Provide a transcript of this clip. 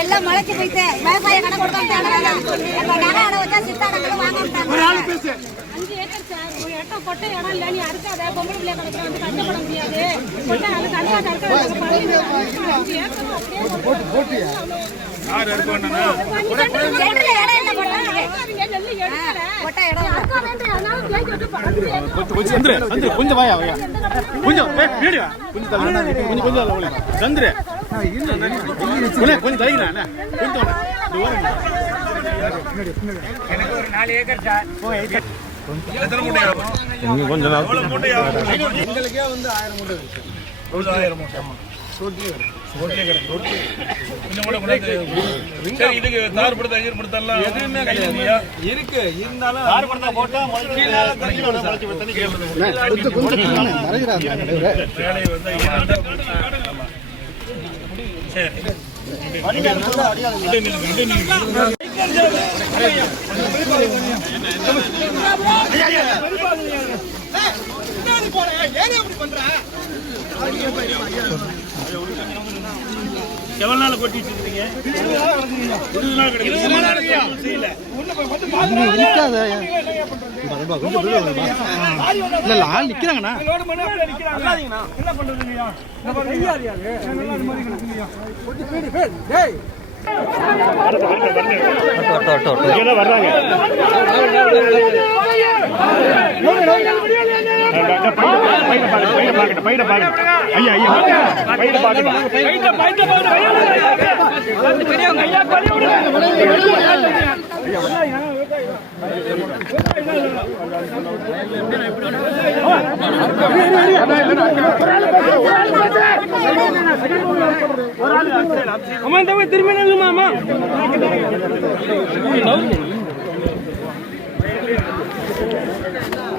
எல்லாம் மழைக்கு போயிட்டு விவசாய கடன் கொடுத்தோம் நகை அடை வச்சா சித்தாடங்களும் வாங்க 5 ஏக்கர் சார் ஒரு இடம் கொட்டை இடம் இல்லை நீ அறுக்காத பொம்பளை பிள்ளைய கணக்கில் வந்து கஷ்டப்பட முடியாது கொட்டை அது தனியாக தடுக்க 5 ஏக்கரும் அப்படியே யார் எடுக்கணும்னா கொஞ்சம் வாயா கொஞ்சம் வீடியோ கொஞ்சம் சந்திர கொஞ்சம் தரீங்களா கொஞ்சம் எனக்கு ஒரு 4 ஏக்கர் சார் எத்தனை மூட்டை ஆகும் கொஞ்சம் எங்களுக்கே வந்து 1000 மூட்டை இருக்கு 1000 மூட்டை இதுக்கு தார் படுத்த ஐயர் படுத்தலாம் எதுவுமே இருக்கு இருந்தாலும் தார் படுத்த போட்டா எவ்வளவு நாள் கொட்டி வச்சிருக்கீங்க 20 நாள் இல்ல ஆள் நிக்கிறாங்கண்ணா என்ன பண்றது திரும்பி